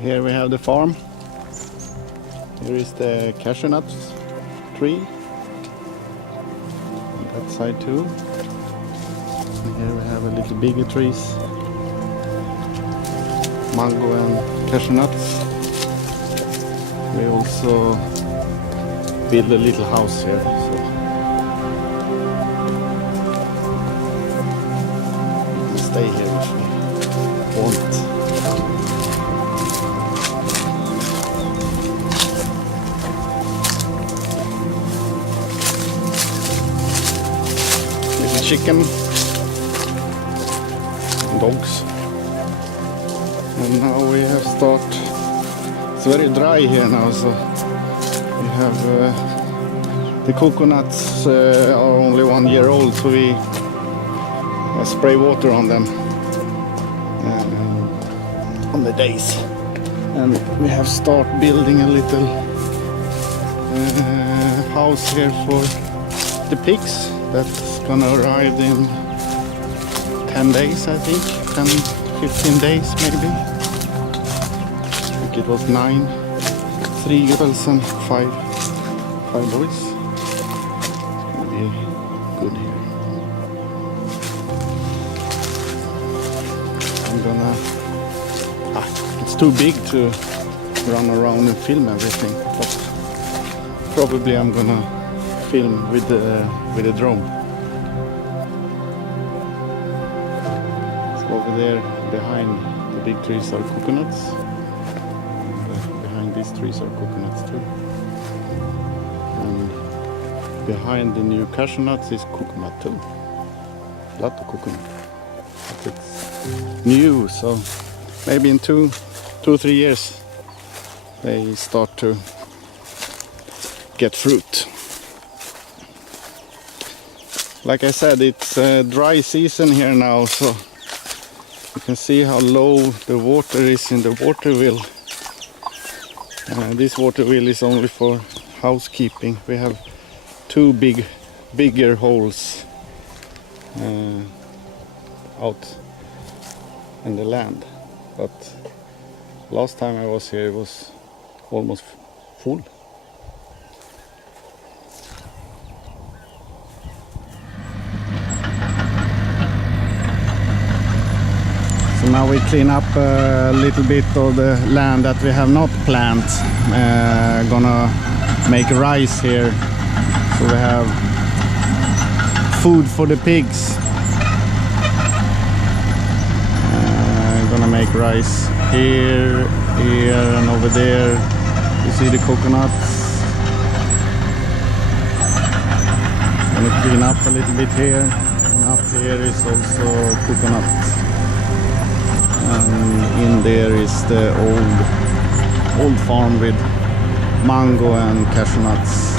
Here we have the farm. Here is the cashew nuts tree. On that side too. And here we have a little bigger trees. Mango and cashew nuts. We also build a little house here. So we can stay here if we want. Chicken, dogs, and now we have it's very dry here now, so we have the coconuts are only 1 year old, so we spray water on them on the days, and we have start building a little house here for the pigs. That's gonna arrive in 10 days, I think, 10, 15 days maybe. I think it was 9, 3 girls and 5 boys. It's gonna be good here. I'm gonna, it's too big to run around and film everything, but probably I'm gonna film with the drone. So over there behind the big trees are coconuts, and behind these trees are coconuts too, and behind the new cashew nuts is coconut too. A lot of coconut, but it's new, so maybe in 2-3 years they start to get fruit. Like I said, it's a dry season here now, so you can see how low the water is in the water wheel. This water wheel is only for housekeeping. We have 2 bigger holes out in the land, but last time I was here it was almost full. So now we clean up a little bit of the land that we have not planted. Gonna make rice here, so we have food for the pigs. Gonna make rice here, and over there. You see the coconuts. Gonna clean up a little bit here, and up here is also coconut. And in there is the old farm with mango and cashew nuts.